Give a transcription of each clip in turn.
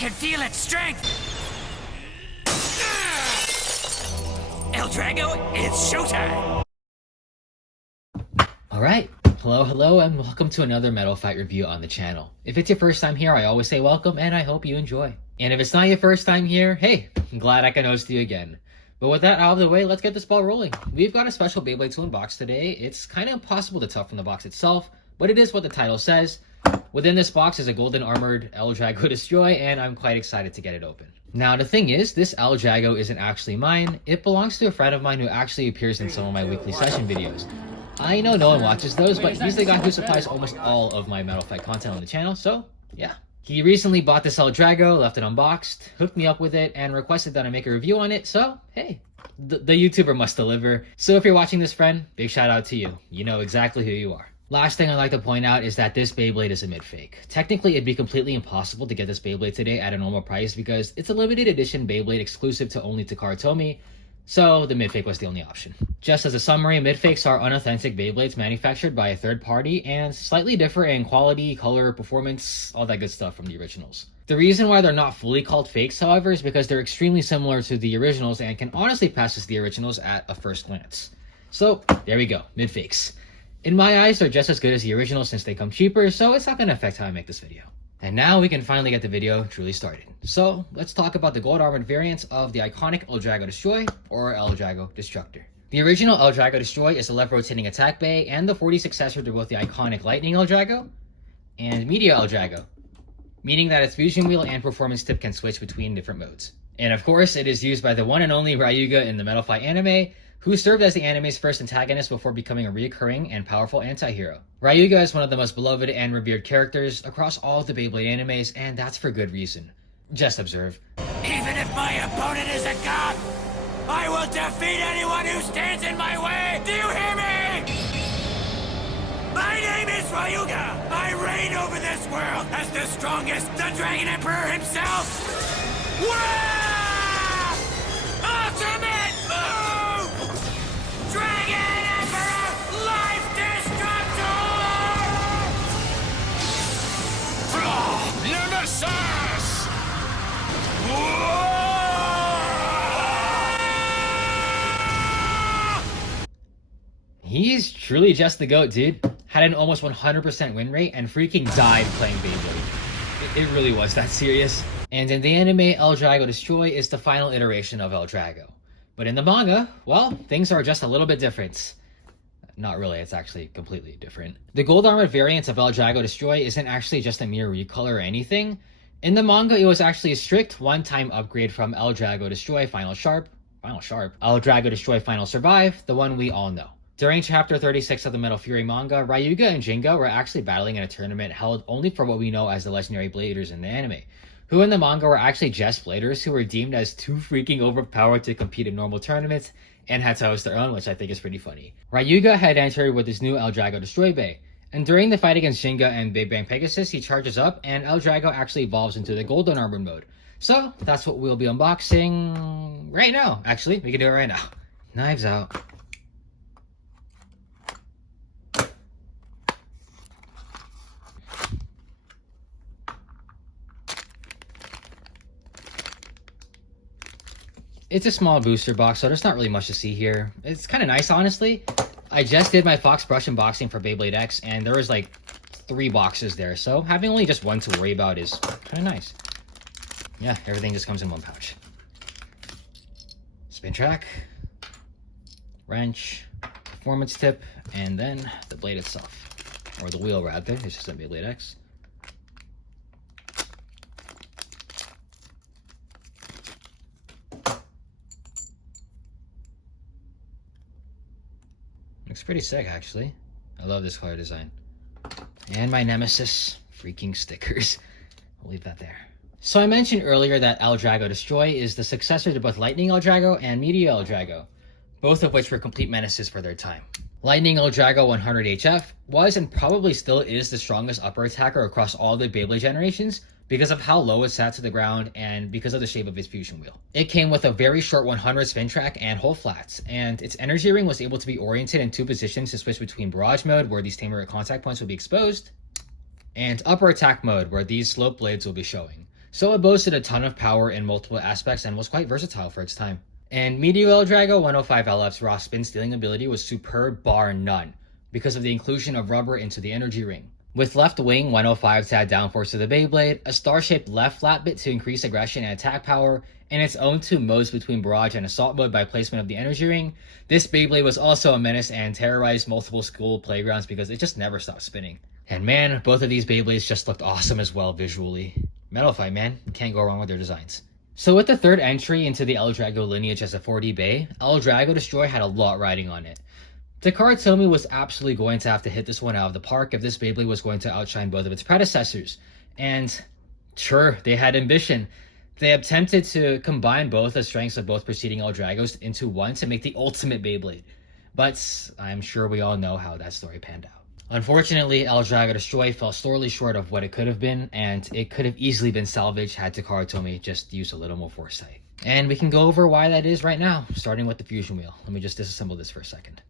can feel its strength! L-Drago, it's showtime! Alright, hello, and welcome to another Metal Fight review on the channel. If it's your first time here, I always say welcome, and I hope you enjoy. And if it's not your first time here, hey, I'm glad I can host you again. But with that out of the way, let's get this ball rolling. We've got a special Beyblade to unbox today. It's kind of impossible to tell from the box itself, but it is what the title says. Within this box is a golden armored L-Drago Destroy, and I'm quite excited to get it open. Now the thing is, this L-Drago isn't actually mine. It belongs to a friend of mine who actually appears in some of my weekly session videos. I know no one watches those, but he's the guy who supplies almost all of my Metal Fight content on the channel, so yeah. He recently bought this L-Drago, left it unboxed, hooked me up with it, and requested that I make a review on it, so hey, the YouTuber must deliver. So if you're watching this, friend, big shout out to you. You know exactly who you are. Last thing I'd like to point out is that this Beyblade is a mid-fake. Technically, it'd be completely impossible to get this Beyblade today at a normal price because it's a limited edition Beyblade exclusive to only Takara Tomy, so the mid-fake was the only option. Just as a summary, mid-fakes are unauthentic Beyblades manufactured by a third party and slightly different in quality, color, performance, all that good stuff from the originals. The reason why they're not fully called fakes, however, is because they're extremely similar to the originals and can honestly pass as the originals at a first glance. So, there we go, mid-fakes. In my eyes, they're just as good as the originals since they come cheaper, so it's not going to affect how I make this video. And now we can finally get the video truly started. So, let's talk about the gold armored variants of the iconic L-Drago Destroy, or L-Drago Destructor. The original L-Drago Destroy is a left rotating attack bay and the 40 successor to both the iconic Lightning L-Drago and Meteo L-Drago, meaning that its fusion wheel and performance tip can switch between different modes. And of course, it is used by the one and only Ryuga in the Metal Fight anime, who served as the anime's first antagonist before becoming a recurring and powerful anti-hero. Ryuga is one of the most beloved and revered characters across all of the Beyblade animes, and that's for good reason. Just observe. Even if my opponent is a god, I will defeat anyone who stands in my way! Do you hear me? My name is Ryuga! I reign over this world as the strongest, the Dragon Emperor himself! Wah! Ultimate move! Dragon Emperor Life Destructor! Nemesis! He's truly just the GOAT, dude. Had an almost 100% win rate and freaking died playing Beyblade. It really was that serious. And in the anime, L-Drago Destroy is the final iteration of L-Drago. But in the manga, well, things are just a little bit different. Not really, it's actually completely different. The gold armored variant of L-Drago Destroy isn't actually just a mere recolor or anything. In the manga, it was actually a strict one-time upgrade from L-Drago Destroy Final Sharp, L-Drago Destroy Final Survive, the one we all know. During chapter 36 of the Metal Fury manga, Ryuga and Jinga were actually battling in a tournament held only for what we know as the legendary bladers in the anime, who in the manga were actually just bladers who were deemed as too freaking overpowered to compete in normal tournaments and had to host their own, which I think is pretty funny. Ryuga had entered with his new L-Drago Destroy Bay, and during the fight against Jinga and Big Bang Pegasus, he charges up and L-Drago actually evolves into the golden armored mode. So that's what we'll be unboxing right now. Actually, we can do it right now. Knives out. It's a small booster box, so there's not really much to see here. It's kind of nice, honestly. I just did my Fox Brush unboxing for Beyblade X, and there was like 3 boxes there, so having only just one to worry about is kind of nice. Yeah, everything just comes in one pouch. Spin track, wrench, performance tip, and then the blade itself. Or the wheel, rather. It's just a Beyblade X. Looks pretty sick, actually. I love this color design. And my nemesis, freaking stickers. I'll leave that there. So I mentioned earlier that L-Drago Destroy is the successor to both Lightning L-Drago and Meteo L-Drago, both of which were complete menaces for their time. Lightning L-Drago 100HF was and probably still is the strongest upper attacker across all the Beyblade generations, because of how low it sat to the ground and because of the shape of its fusion wheel. It came with a very short 100 spin track and hole flats, and its energy ring was able to be oriented in two positions to switch between barrage mode, where these tamer contact points will be exposed, and upper attack mode, where these slope blades will be showing. so it boasted a ton of power in multiple aspects and was quite versatile for its time. And Meteo L-Drago 105LF's raw spin stealing ability was superb bar none, because of the inclusion of rubber into the energy ring. With left wing 105 to add downforce to the Beyblade, a star-shaped left flat bit to increase aggression and attack power, and its own two modes between barrage and assault mode by placement of the energy ring, this Beyblade was also a menace and terrorized multiple school playgrounds because it just never stopped spinning. And man, both of these Beyblades just looked awesome as well visually. Metal Fight, man, can't go wrong with their designs. So with the third entry into the L-Drago lineage as a 4D Bey, L-Drago Destroy had a lot riding on it. Takara Tomy was absolutely going to have to hit this one out of the park if this Beyblade was going to outshine both of its predecessors. And sure, they had ambition. They attempted to combine both the strengths of both preceding L-Dragos into one to make the ultimate Beyblade. But I'm sure we all know how that story panned out. Unfortunately, L-Drago Destroy fell sorely short of what it could have been, and it could have easily been salvaged had Takara Tomy just used a little more foresight. And we can go over why that is right now, starting with the fusion wheel. Let me just disassemble this for a second.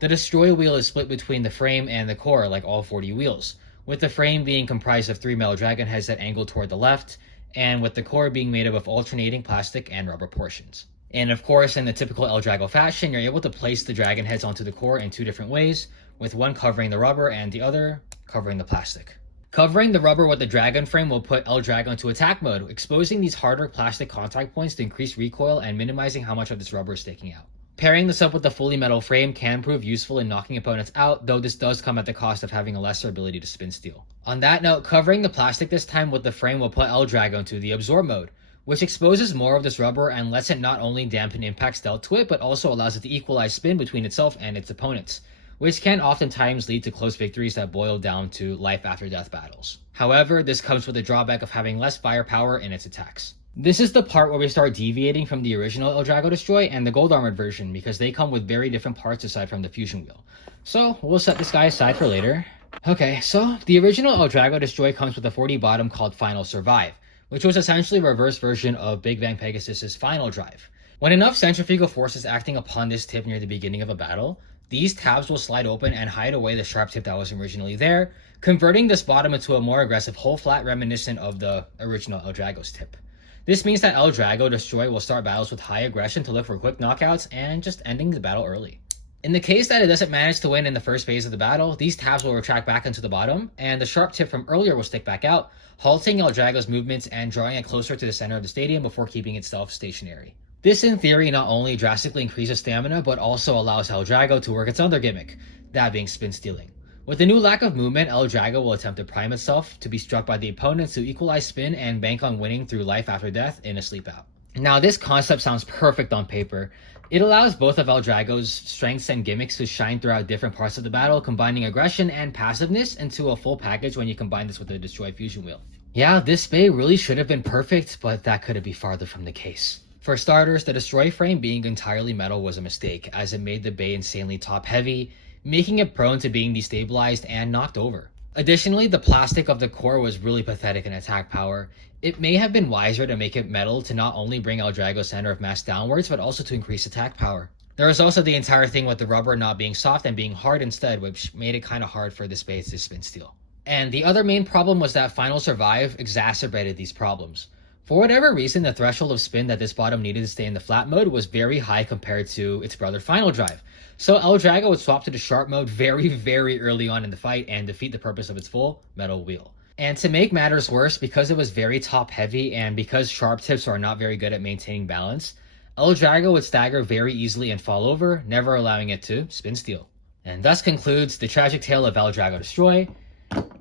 The Destroy wheel is split between the frame and the core like all 40 wheels, with the frame being comprised of 3 metal dragon heads that angle toward the left, and with the core being made up of alternating plastic and rubber portions. And of course, in the typical L-Drago fashion, you're able to place the dragon heads onto the core in 2 different ways, with one covering the rubber and the other covering the plastic. Covering the rubber with the dragon frame will put L-Drago into attack mode, exposing these harder plastic contact points to increase recoil and minimizing how much of this rubber is sticking out. Pairing this up with the fully metal frame can prove useful in knocking opponents out, though this does come at the cost of having a lesser ability to spin steal. On that note, covering the plastic this time with the frame will put L-Drago into the absorb mode, which exposes more of this rubber and lets it not only dampen impacts dealt to it, but also allows it to equalize spin between itself and its opponents, which can oftentimes lead to close victories that boil down to life after death battles. However, this comes with the drawback of having less firepower in its attacks. This is the part where we start deviating from the original L-Drago Destroy and the gold armored version because they come with very different parts aside from the fusion wheel. So we'll set this guy aside for later. Okay, so the original L-Drago Destroy comes with a 40 bottom called Final Survive, which was essentially a reverse version of Big Bang Pegasus's Final Drive. When enough centrifugal force is acting upon this tip near the beginning of a battle, these tabs will slide open and hide away the sharp tip that was originally there, converting this bottom into a more aggressive whole flat reminiscent of the original L-Drago's tip. This means that L-Drago Destroy will start battles with high aggression to look for quick knockouts and just ending the battle early. In the case that it doesn't manage to win in the first phase of the battle, these tabs will retract back into the bottom, and the sharp tip from earlier will stick back out, halting L-Drago's movements and drawing it closer to the center of the stadium before keeping itself stationary. This in theory not only drastically increases stamina, but also allows L-Drago to work its other gimmick, that being spin stealing. With the new lack of movement, L-Drago will attempt to prime itself to be struck by the opponent to equalize spin and bank on winning through life after death in a sleep out. Now this concept sounds perfect on paper. It allows both of L-Drago's strengths and gimmicks to shine throughout different parts of the battle, combining aggression and passiveness into a full package when you combine this with the Destroy Fusion Wheel. Yeah, this Bey really should have been perfect, but that couldn't be farther from the case. For starters, the Destroy frame being entirely metal was a mistake, as it made the Bey insanely top heavy, making it prone to being destabilized and knocked over. Additionally, the plastic of the core was really pathetic in attack power. It may have been wiser to make it metal to not only bring L-Drago's center of mass downwards, but also to increase attack power. There was also the entire thing with the rubber not being soft and being hard instead, which made it kind of hard for this Bey to spin steal. And the other main problem was that Final Survive exacerbated these problems. For whatever reason, the threshold of spin that this bottom needed to stay in the flat mode was very high compared to its brother Final Drive. So L-Drago would swap to the sharp mode very early on in the fight and defeat the purpose of its full metal wheel. And to make matters worse, because it was very top heavy and because sharp tips are not very good at maintaining balance, L-Drago would stagger very easily and fall over, never allowing it to spin steal. And thus concludes the tragic tale of L-Drago Destroy.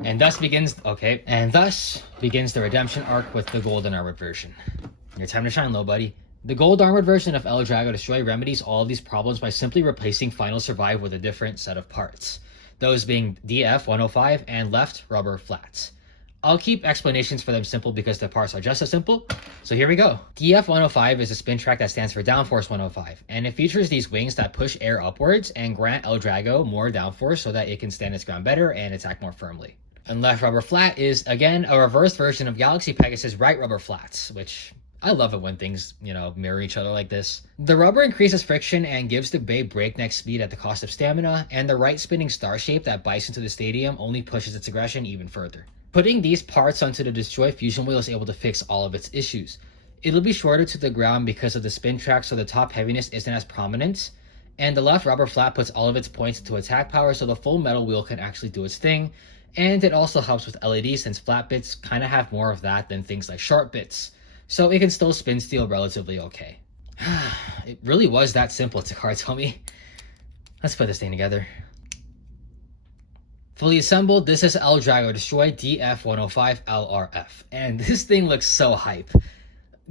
And thus begins the redemption arc with the golden armored version. Your time to shine, little buddy. The gold armored version of L-Drago Destroy remedies all of these problems by simply replacing Final Survive with a different set of parts, those being DF105 and left rubber flats. I'll keep explanations for them simple because the parts are just as simple, so here we go. DF105 is a spin track that stands for Downforce 105, and it features these wings that push air upwards and grant L-Drago more downforce so that it can stand its ground better and attack more firmly. And left rubber flat is, again, a reverse version of Galaxy Pegasus right rubber flats, which I love it when things, mirror each other like this. The rubber increases friction and gives the Bey breakneck speed at the cost of stamina, and the right spinning star shape that bites into the stadium only pushes its aggression even further. Putting these parts onto the Destroy fusion wheel is able to fix all of its issues. It'll be shorter to the ground because of the spin track, so the top heaviness isn't as prominent. And the left rubber flat puts all of its points into attack power, so the full metal wheel can actually do its thing. And it also helps with LEDs, since flat bits kind of have more of that than things like short bits. So it can still spin steel relatively okay. It really was that simple, Takara told me. Let's put this thing together. Fully assembled, this is L-Drago Destroy DF105LRF. And this thing looks so hype.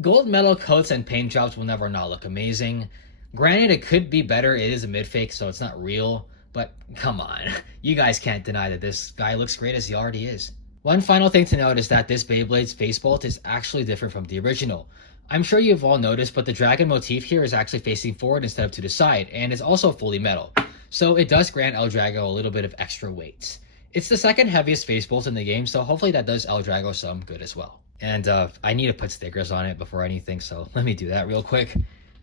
Gold metal coats and paint jobs will never not look amazing. Granted, it could be better. It is a mid-fake, so it's not real. But come on, you guys can't deny that this guy looks great as he already is. One final thing to note is that this Beyblade's face bolt is actually different from the original. I'm sure you've all noticed, but the dragon motif here is actually facing forward instead of to the side, and is also fully metal. So it does grant L-Drago a little bit of extra weight. It's the second heaviest face bolt in the game, so hopefully that does L-Drago some good as well. And I need to put stickers on it before anything, so let me do that real quick.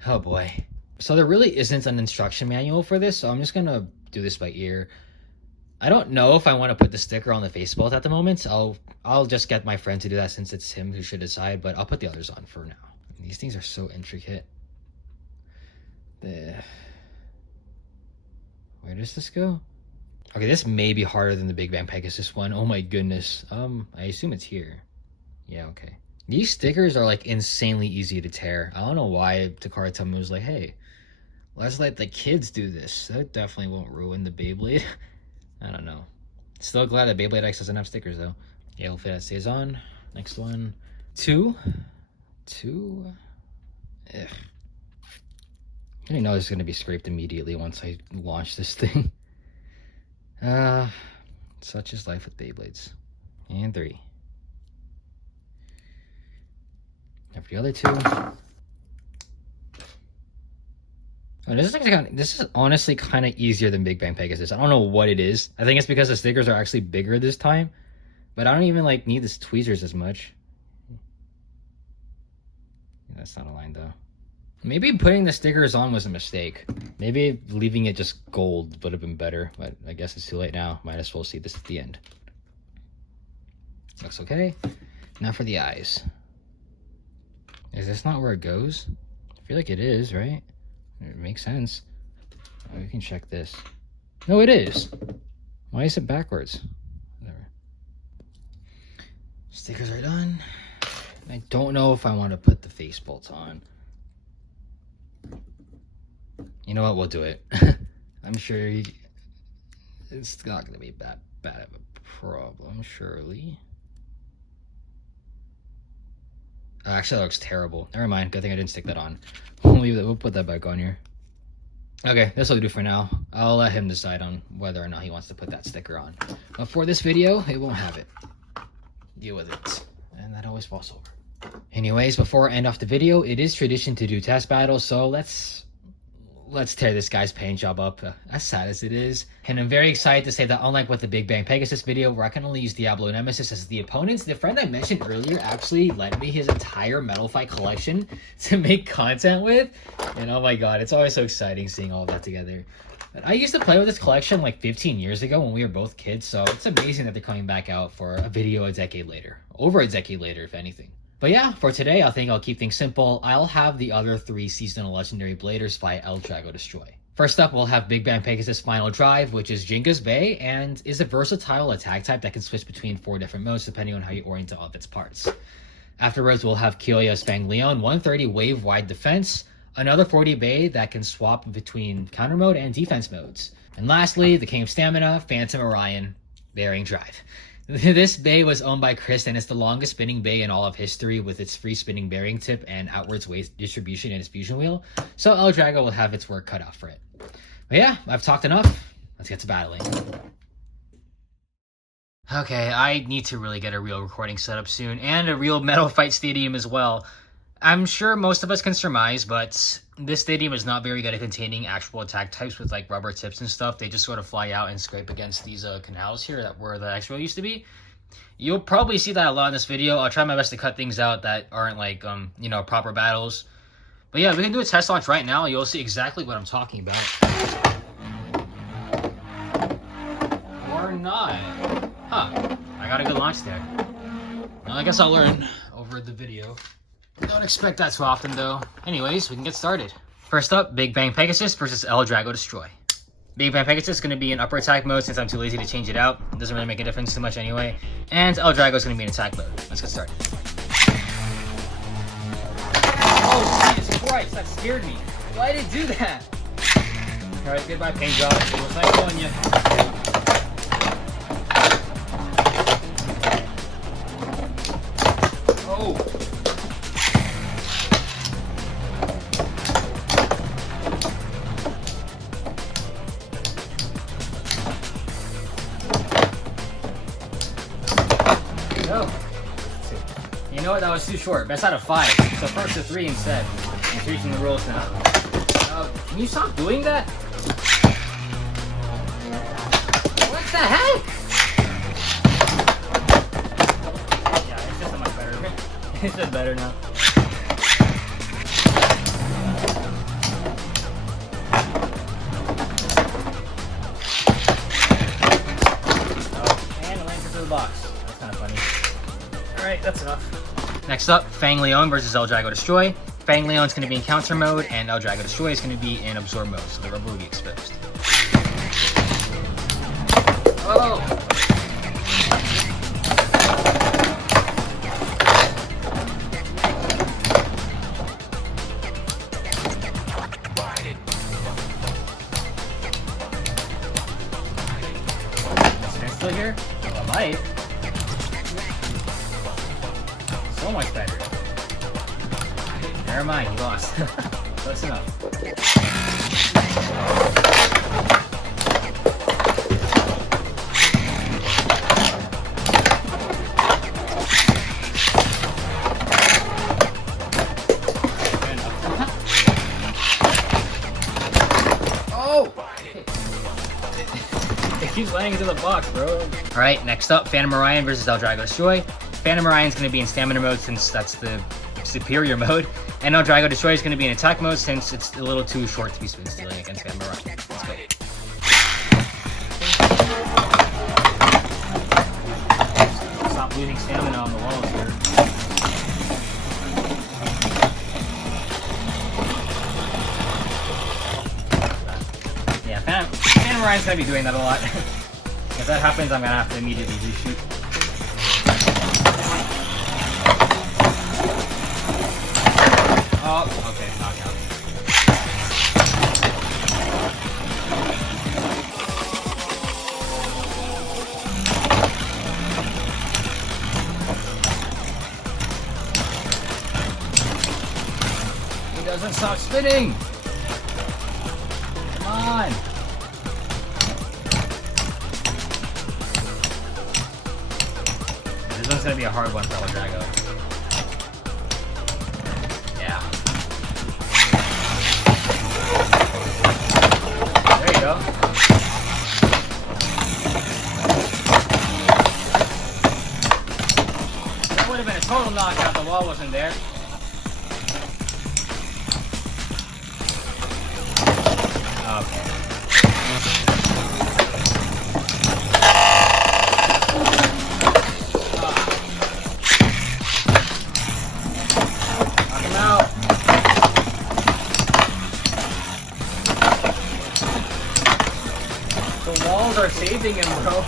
Oh boy. So there really isn't an instruction manual for this, so I'm just gonna do this by ear. I don't know if I want to put the sticker on the face bolt at the moment. I'll just get my friend to do that since it's him who should decide, but I'll put the others on for now. These things are so intricate. Where does this go? Okay, this may be harder than the Big Bang Pegasus one. Oh my goodness. I assume it's here. Yeah, okay. These stickers are like insanely easy to tear. I don't know why Takara Tomy was like, hey, let's let the kids do this. That definitely won't ruin the Beyblade. I don't know. Still glad that Beyblade X doesn't have stickers though. Yeah, hopefully that stays on. Next one. Two. Ugh. I know it's gonna be scraped immediately once I launch this thing. Such is life with Beyblades. And 3. Now for the other 2. Oh, this is honestly kind of easier than Big Bang Pegasus. I don't know what it is. I think it's because the stickers are actually bigger this time. But I don't even like need the tweezers as much. That's not aligned though. Maybe putting the stickers on was a mistake. Maybe leaving it just gold would have been better, but I guess it's too late now. Might as well see this at the end. Looks okay. Now for the eyes. Is this not where it goes? I feel like it is, right? It makes sense. Oh, we can check this. No, it is. Why is it backwards? Whatever. Stickers are done. I don't know if I want to put the face bolts on. You know what? We'll do it. I'm sure it's not going to be that bad of a problem, surely. Actually, that looks terrible. Never mind. Good thing I didn't stick that on. We'll put that back on here. Okay, this will do for now. I'll let him decide on whether or not he wants to put that sticker on. But for this video, it won't have it. Deal with it. And that always falls over. Anyways, before I end off the video, it is tradition to do test battles, so let's tear this guy's paint job up, as sad as it is. And I'm very excited to say that unlike with the Big Bang Pegasus video, where I can only use Diablo Nemesis as the opponents, the friend I mentioned earlier actually lent me his entire Metal Fight collection to make content with. And oh my god, it's always so exciting seeing all that together. But I used to play with this collection like 15 years ago when we were both kids, so it's amazing that they're coming back out for a video a decade later. Over a decade later, if anything. But yeah, for today, I think I'll keep things simple. I'll have the other 3 seasonal legendary bladers fight L-Drago Destroy. First up, we'll have Big Bang Pegasus Final Drive, which is Jinga's Bay, and is a versatile attack type that can switch between 4 different modes depending on how you orient all of its parts. Afterwards, we'll have Kyoya's Fang Leon, 130 wave wide defense, another 40 Bay that can swap between counter mode and defense modes. And lastly, the King of Stamina, Phantom Orion, Bearing Drive. This bay was owned by Chris, and it's the longest spinning bay in all of history with its free spinning bearing tip and outwards weight distribution in its fusion wheel. So L-Drago will have its work cut out for it. But yeah, I've talked enough. Let's get to battling. Okay, I need to really get a real recording setup soon, and a real Metal Fight stadium as well. I'm sure most of us can surmise, but this stadium is not very good at containing actual attack types with like rubber tips and stuff. They just sort of fly out and scrape against these canals here that where the X-Rail used to be. You'll probably see that a lot in this video. I'll try my best to cut things out that aren't like, you know, proper battles. But yeah, we can do a test launch right now. You'll see exactly what I'm talking about. Or not. Huh. I got a good launch there. Well, I guess I'll learn over the video. Don't expect that too often though. Anyways, we can get started. First up, Big Bang Pegasus versus L-Drago Destroy. Big Bang Pegasus is going to be in upper attack mode since I'm too lazy to change it out. It doesn't really make a difference too much anyway. And L-Drago is going to be in attack mode. Let's get started. Oh, Jesus Christ, that scared me. Why did it do that? Alright, goodbye paint job. It was nice knowing you. Oh. No. You know what? That was too short. Best out of 5. So first to 3 instead. I'm changing the rules now. Can you stop doing that? What the heck? Yeah, it's just much better. It's just better now. Oh, and it lands into the box. That's kind of funny. Alright, that's enough. Next up, Fang Leon versus L-Drago Destroy. Fang Leon's going to be in counter mode, and L-Drago Destroy is going to be in absorb mode, so the rubber will be exposed. Oh! Is it still here? I might. So much better. Never mind, you lost. Close enough. Oh! It keeps landing into the box, bro. Alright, next up, Phantom Orion versus L-Drago Destroy. Phantom Orion's going to be in stamina mode since that's the superior mode, and L-Drago Destroy is going to be in attack mode since it's a little too short to be spin stealing against Phantom Orion. Let's go. Stop losing stamina on the walls here. Yeah, Phantom Orion's going to be doing that a lot. If that happens, I'm going to have to immediately reshoot. Oh, okay, knockout. He doesn't stop spinning! Come on! This one's gonna be a hard one for L-Drago. Go. That would have been a total knockout. The wall wasn't there. Okay. Knock him out. The walls are saving him, bro.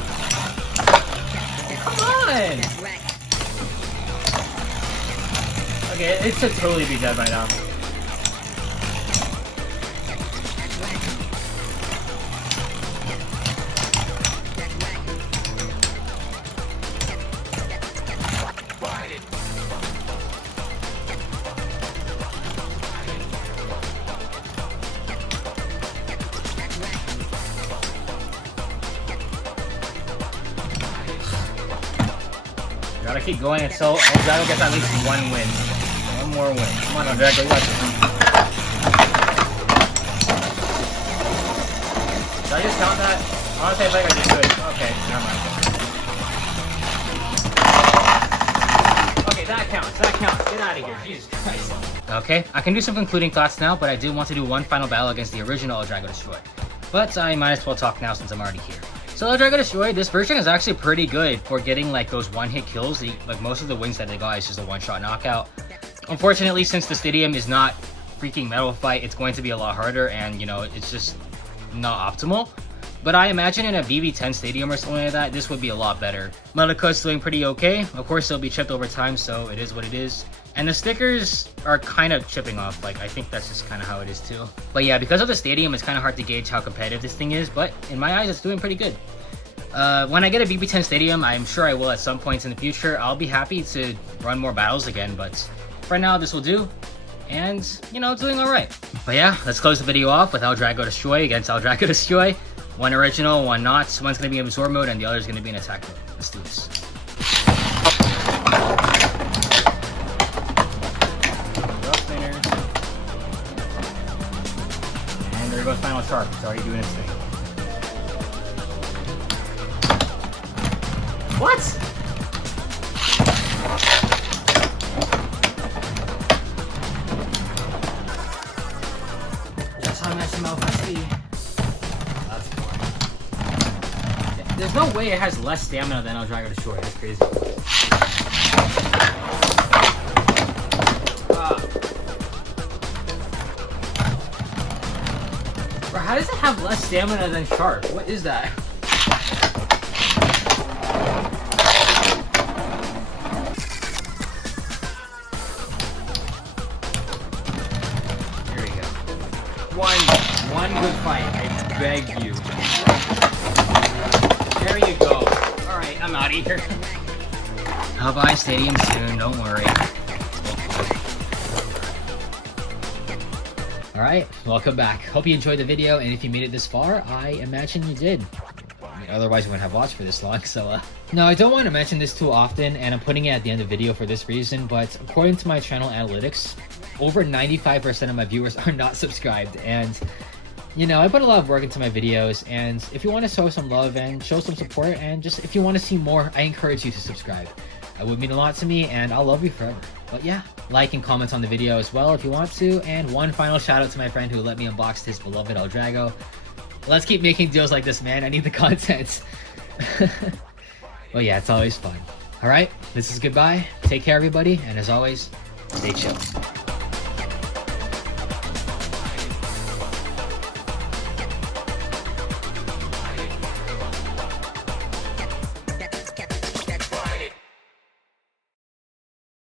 Come on! Okay, it should totally be dead by now. Gotta keep going until L-Drago gets at least one win. One more win. Come on, L-Drago, you got this. Did I just count that? Honestly, I think I just could. Okay, never mind. Okay, that counts. That counts. Get out of here. Jesus Christ. Okay, I can do some concluding thoughts now, but I do want to do one final battle against the original L-Drago Destroy. But I might as well talk now since I'm already here. So L-Drago Destroy, this version is actually pretty good for getting like those one-hit kills. Like most of the wins that they got is just a one-shot knockout. Unfortunately, since the stadium is not freaking Metal Fight, it's going to be a lot harder, and you know, it's just not optimal. But I imagine in a BB10 stadium or something like that, this would be a lot better. Melika's doing pretty okay. Of course, it'll be chipped over time, so it is what it is. And the stickers are kind of chipping off. Like, I think that's just kind of how it is too. But yeah, because of the stadium, it's kind of hard to gauge how competitive this thing is. But in my eyes, it's doing pretty good. When I get a BB10 stadium, I'm sure I will at some points in the future. I'll be happy to run more battles again. But for now, this will do. And, you know, doing alright. But yeah, let's close the video off with L-Drago Destroy against L-Drago Destroy. One original, one not. One's going to be in absorb mode and the other is going to be in attack mode. Let's do this. And there goes Final Shark. It's already doing its thing. What? That's how I match him out fast. That's boring. There's no way it has less stamina than L-Drago Destroy. That's crazy. Bro, how does it have less stamina than Shark? What is that? Here we go. One good fight. I beg you. There you go. Alright, I'm out of here. I'll buy stadium soon, don't worry. Alright, welcome back. Hope you enjoyed the video, and if you made it this far, I imagine you did. I mean, otherwise you wouldn't have watched for this long, so No, I don't want to mention this too often, and I'm putting it at the end of the video for this reason, but according to my channel analytics, over 95% of my viewers are not subscribed, and you know, I put a lot of work into my videos, and if you want to show some love and show some support, and just if you want to see more, I encourage you to subscribe. It would mean a lot to me, and I'll love you forever. But yeah, like and comment on the video as well if you want to, and one final shout out to my friend who let me unbox his beloved L-Drago. Let's keep making deals like this, man. I need the content. Well, yeah, it's always fun. Alright, this is goodbye. Take care, everybody, and as always, stay chill.